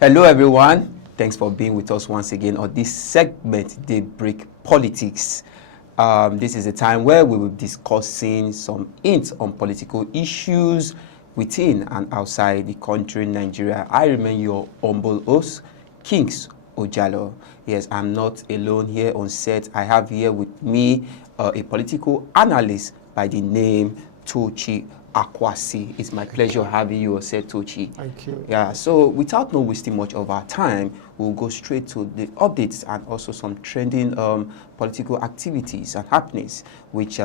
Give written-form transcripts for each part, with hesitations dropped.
Hello, everyone. Thanks for being with us once again on this segment, Daybreak Politics. This is a time where we will be discussing some hints on political issues within and outside the country, Nigeria. I remain your humble host, Kings Ojalo. Yes, I'm not alone here on set. I have here with me a political analyst by the name Tochi Akwasi. It's my pleasure having you on set, Tochi. Thank you. Yeah, so without no wasting much of our time, we'll go straight to the updates and also some trending political activities and happenings which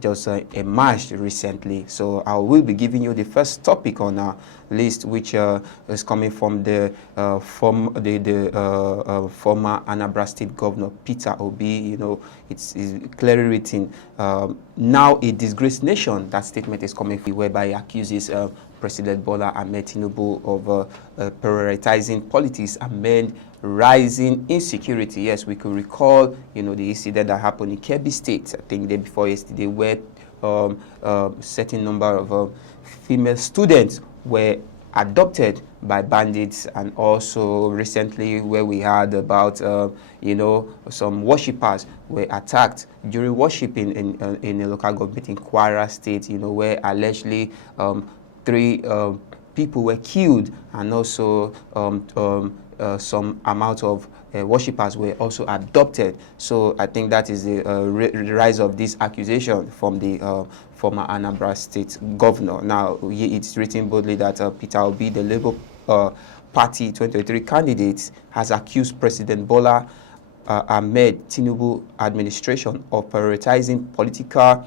just emerged recently. So I will be giving you the first topic on our list, which is coming from the former Anambra State Governor Peter Obi. You know, it's clearly written, now a disgraced nation. That statement is coming from, whereby he accuses President Bola Tinubu of prioritizing politics amid rising insecurity. Yes, we could recall, you know, the incident that happened in Kebbi State, I think the day before yesterday, where certain number of female students were adopted by bandits, and also recently where we heard about, you know, some worshippers were attacked during worshiping in a local government in Kwara State, you know, where allegedly 3 people were killed, and also some amount of worshippers were also adopted. So I think that is the rise of this accusation from the former Anambra State Governor. Now, it's written boldly that Peter Obi, the Labour Party 2023 candidate, has accused President Bola Tinubu administration of prioritizing political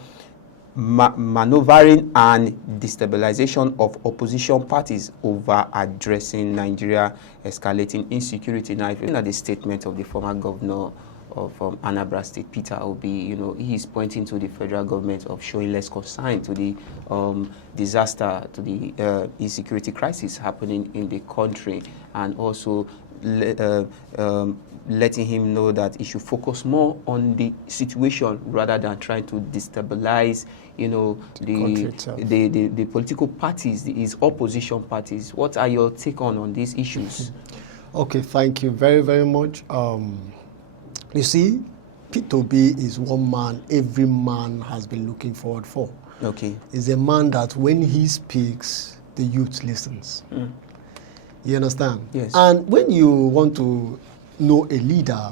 maneuvering and destabilization of opposition parties over addressing Nigeria escalating insecurity. Now, if you look at the statement of the former governor of Anambra State, Peter Obi, you know, he is pointing to the federal government of showing less concern to the disaster, to the insecurity crisis happening in the country, and also letting him know that he should focus more on the situation rather than trying to destabilize, you know, the political parties, his opposition parties. What are your take on these issues? Okay, thank you very, very much. You see, Peter Obi is one man every man has been looking forward for. Okay. He's a man that when he speaks, the youth listens. You understand? Yes. And when you want to know a leader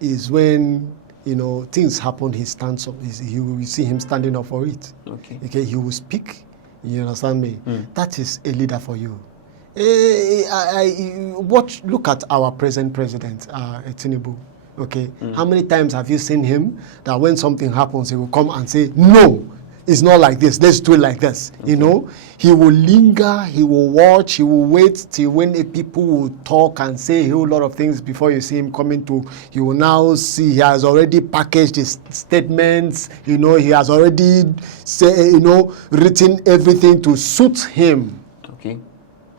is when, you know, things happen, he stands up. You will see him standing up for it. Okay, he will speak. You understand me? That is a leader for you. Look at our present president, Tinubu. Okay, how many times have you seen him that when something happens, he will come and say, no, it's not like this, let's do it like this. You know, he will linger, he will watch, he will wait till when the people will talk and say a whole lot of things before you see him coming to. You will now see he has already packaged his statements, you know, he has already written everything to suit him. Okay.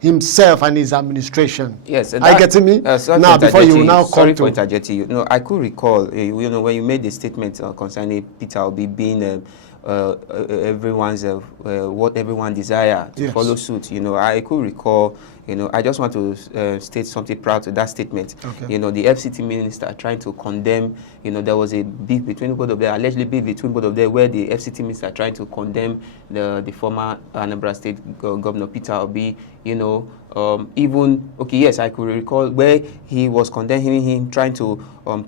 Himself and his administration. Yes, are you getting me? Now, before you now come sorry to... for interjecting you. No, I could recall, you know, when you made the statement concerning Peter Obi being everyone's what everyone desire to follow suit. You know, I could recall. You know, I just want to state something proud to that statement. Okay. You know, the FCT minister trying to condemn. You know, there was a beef between both of them, allegedly beef between both of them, where the FCT minister trying to condemn the former Anambra State Governor Peter Obi. You know, even yes, I could recall where he was condemning him trying to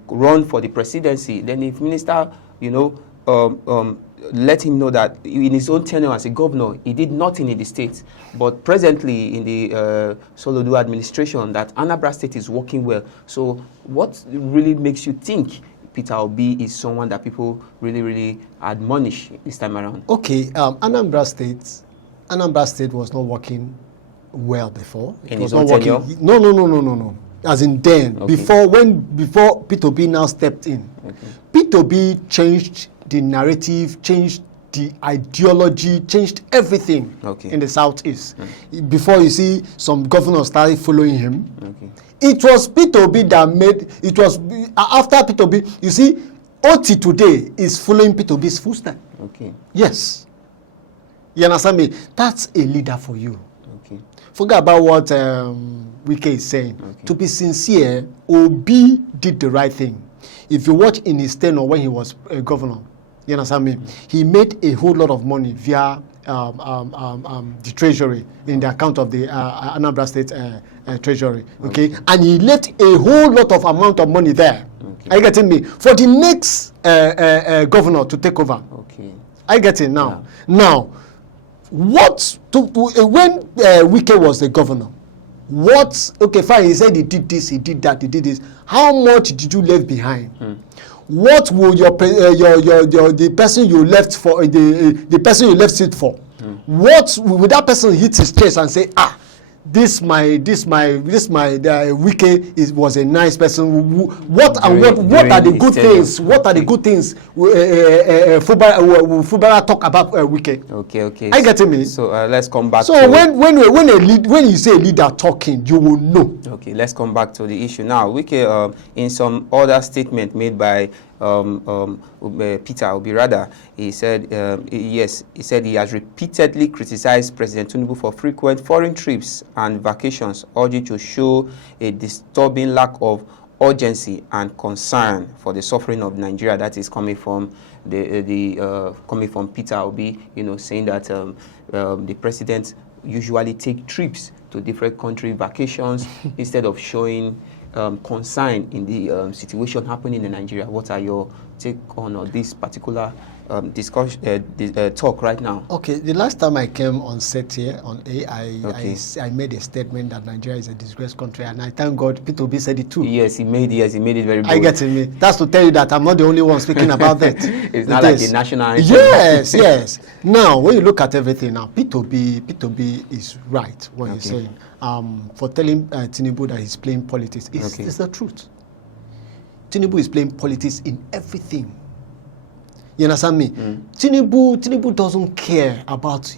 run for the presidency. Then the minister, you know, let him know that in his own tenure as a governor, he did nothing in the state. But presently in the Soludo administration, that Anambra State is working well. So what really makes you think Peter Obi is someone that people really, really admonish this time around? Okay, Anambra State was not working well before. It was not working. No. As in then, before Peter Obi now stepped in. Okay. Peter Obi changed the narrative, changed the ideology, changed everything in the Southeast. Before, you see, some governors started following him. It was Peter Obi that made, it was after Peter Obi, you see, OT today is following Peter Obi's footsteps. Yes. You understand me? That's a leader for you. Okay. Forget about what Wike is saying. Okay. To be sincere, Obi did the right thing. If you watch in his tenure when he was governor, you understand me? He made a whole lot of money via the treasury in the account of the Anambra State treasury. Okay? And he left a whole lot of amount of money there. Okay. Are you getting me? For the next governor to take over. Okay. I get it now. Yeah. Now, what when Wike was the governor? What? Okay, fine. He said he did this, he did that, he did this. How much did you leave behind? What will the person you left for the person you left it for? What will that person hit his chest and say, ah, this Wike was a nice person. What are the good things? What are the good things Fubara talk about Wike? Okay. Are you getting me? So let's come back. So when you say a leader talking, you will know. Okay, let's come back to the issue now. Wike, in some other statement made by Peter Obi, rather, he said, he said he has repeatedly criticized President Tinubu for frequent foreign trips and vacations, urging to show a disturbing lack of urgency and concern for the suffering of Nigeria. That is coming from coming from Peter Obi, saying that the president usually take trips to different country vacations instead of showing concern in the situation happening in Nigeria. What are your take on this particular discussion, talk right now? Okay, the last time I came on set here on AI, Okay. I made a statement that Nigeria is a disgraced country, and I thank God Peter Obi said it too. Yes, he made it very bold. I get it. That's to tell you that I'm not the only one speaking about that. It's not like a national anthem. Yes. Now, when you look at everything now, Peter Obi is right what he's saying. For telling Tinubu that he's playing politics, it's the truth. Tinubu is playing politics in everything. You understand me? Tinubu doesn't care about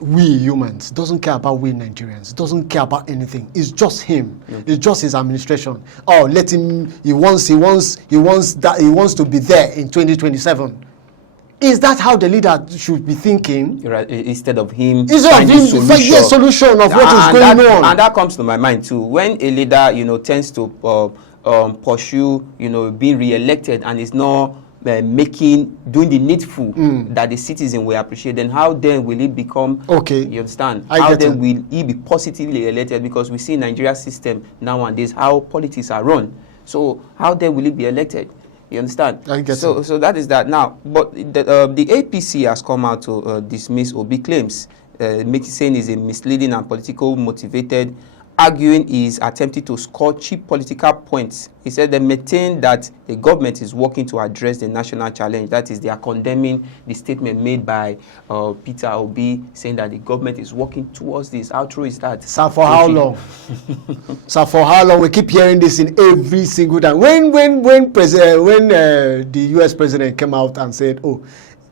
we humans, doesn't care about we Nigerians, doesn't care about anything. It's just him. It's just his administration. Oh, let him. He wants to be there in 2027. Is that how the leader should be thinking? Right, instead of him finding solution of what is going on. And that comes to my mind too. When a leader, tends to pursue, being re-elected and is not doing the needful that the citizen will appreciate, then how then will it become, you understand? How then will he be positively elected? Because we see in Nigeria's system nowadays how politics are run. So how then will he be elected? You understand? So that is that. Now, but the APC has come out to dismiss Obi claims, saying he's a misleading and political motivated, arguing he is attempting to score cheap political points. He said they maintain that the government is working to address the national challenge. That is, they are condemning the statement made by Peter Obi, saying that the government is working towards this. How true is that? Sir, for how long? Sir, for how long? We keep hearing this in every single time. When the US president came out and said, oh,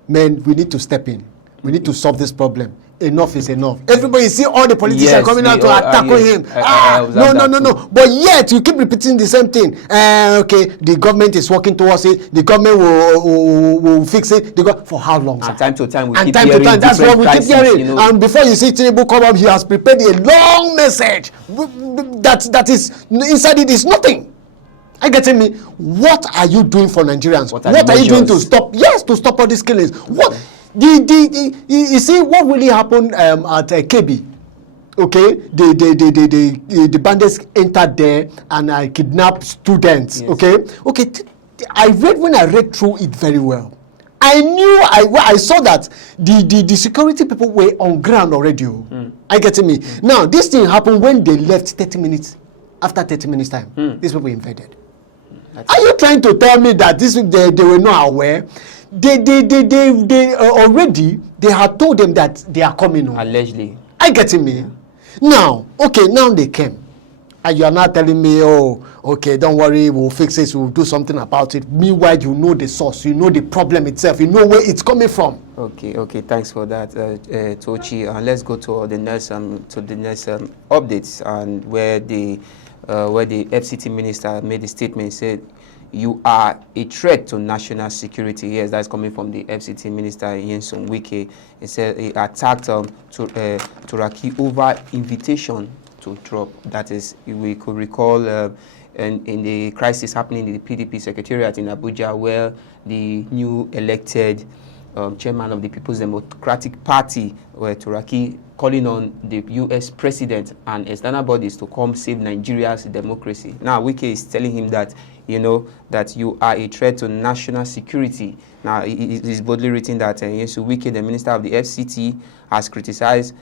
man, we need to step in. We need to solve this problem. Enough is enough. Everybody see all the politicians coming out to attack him. No. But yet you keep repeating the same thing. Okay, the government is working towards it. The government will fix it. For how long? And time to time, that's what we keep hearing. And before you see Tinubu come up, he has prepared a long message that is inside it is nothing. Are you getting me? What are you doing for Nigerians? What are you doing to stop? Yes, to stop all these killings. What? You see what really happened at KB? Okay, the bandits entered there and kidnapped students. Yes. Okay. When I read through it very well, I saw that the security people were on ground already. I getting me? Now this thing happened when they left 30 minutes. After 30 minutes time, these people invaded. Are you trying to tell me that they were not aware? They already had told them that they are coming home. Allegedly. Are you getting me? Now they came. And you are not telling me, oh, okay, don't worry, we'll fix it, we'll do something about it. Meanwhile, you know the source, you know the problem itself, you know where it's coming from. Okay, thanks for that, Tochi. And let's go to the next updates, and where the FCT minister made a statement, said you are a threat to national security. Yes, that's coming from the FCT Minister Wike. He said he attacked Turaki over invitation to drop. That is, we could recall in the crisis happening in the PDP Secretariat in Abuja, where the new elected chairman of the People's Democratic Party, Turaki, calling on the U.S. president and external bodies to come save Nigeria's democracy. Now, Wike is telling him that, that you are a threat to national security. Now, it is boldly written that Wike, the minister of the FCT, has criticized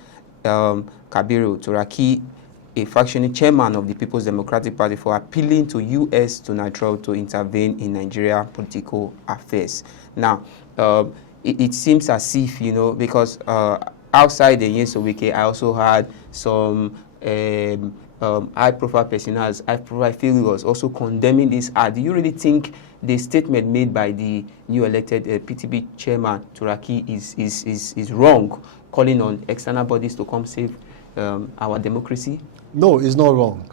Kabiru Turaki, a fractional chairman of the People's Democratic Party, for appealing to U.S. Donald Trump to intervene in Nigeria political affairs. Now, it seems as if, because outside the Wike, I also had some high-profile personals, high-profile figures also condemning this act. Do you really think the statement made by the new elected PTB chairman, Turaki, is wrong, calling on external bodies to come save our democracy? No, it's not wrong.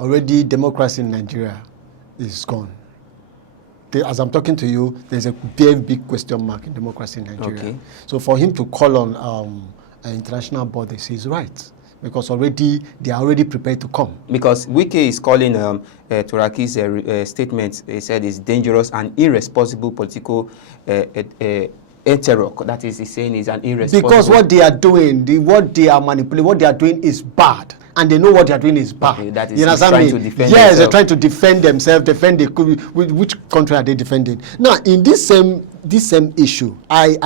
Already, democracy in Nigeria is gone. As I'm talking to you, there's a very big question mark in democracy in Nigeria. Okay. So for him to call on international bodies, he's right. Because they are already prepared to come. Because Wike is calling Turaki's statement, he said, is dangerous and irresponsible political heterog. That is, he's saying is an irresponsible. Because what they are doing, what they are manipulating, what they are doing is bad. And they know what they are doing is bad. Okay, that is, you understand me? To defend yes, they're trying to defend themselves, which country are they defending? Now, in this same issue, I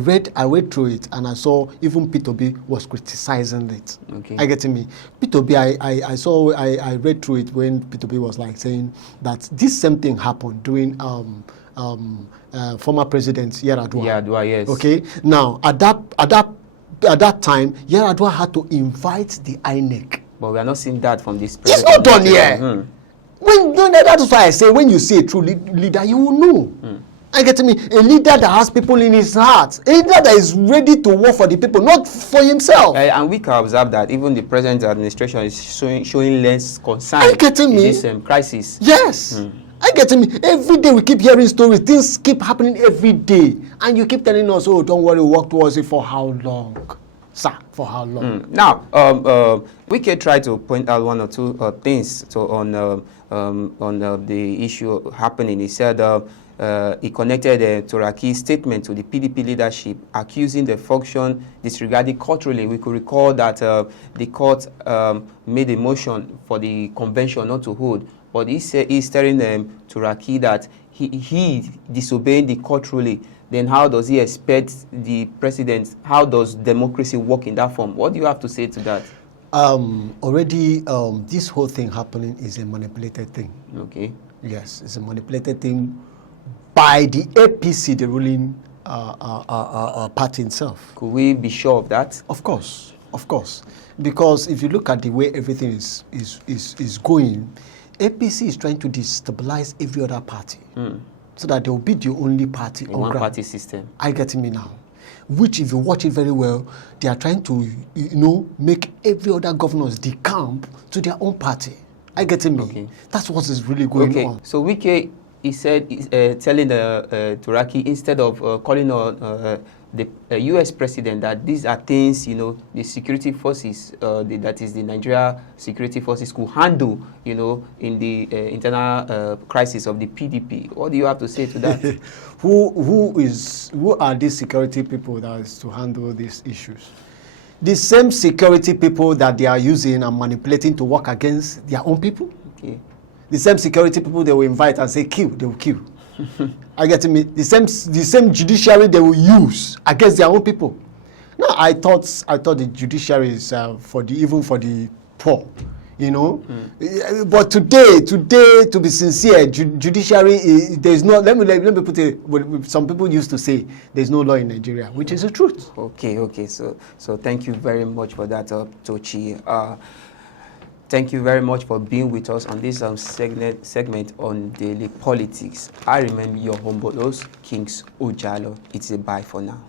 read through it, and I saw even Peter Obi was criticizing it. Okay. I get me. Peter Obi, I read through it when Peter Obi was like saying that this same thing happened during former President Yar'Adua. Yar'Adua, yes. Okay. Now, at that time, Yar'Adua had to invite the INEC. But we are not seeing that from this president. It's not done yet. That's why I say when you see a true leader, you will know. I get me. A leader that has people in his heart. A leader that is ready to work for the people, not for himself. And we can observe that even the present administration is showing less concern in this crisis. Yes. I get me. Every day we keep hearing stories. Things keep happening every day. And you keep telling us, oh, don't worry, work towards it for how long? Sir, for how long? Now, we can try to point out one or two things on the issue happening. He said he connected Turaki's statement to the PDP leadership, accusing the function disregarding culturally. We could recall that the court made a motion for the convention not to hold. But he's telling Turaki that he disobeyed the court ruling. Then how does he expect the president? How does democracy work in that form? What do you have to say to that? Already, this whole thing happening is a manipulated thing. Okay. Yes, it's a manipulated thing by the APC, the ruling party itself. Could we be sure of that? Of course, of course. Because if you look at the way everything is going, APC is trying to destabilize every other party so that they will be the only party on one ground. Party system. I get me now. Which, if you watch it very well, they are trying to, make every other governors decamp to their own party. I get me. Okay. That's what is really going on. So Wike, he said, telling Turaki, instead of calling on the U.S. president, that these are things, the security forces, that is the Nigeria security forces, could handle, in the internal crisis of the PDP. What do you have to say to that? Who are these security people that is to handle these issues? The same security people that they are using and manipulating to work against their own people. Okay. The same security people they will invite and say kill, they will kill. I get me. The same judiciary they will use against their own people. No, I thought the judiciary is even for the poor, But today, to be sincere, judiciary there's no. Let me put it. Some people used to say there's no law in Nigeria, which is the truth. Okay. So thank you very much for that, Tochi. Thank you very much for being with us on this segment on daily politics. I remember your humble host, Kings Ojalo. It's a bye for now.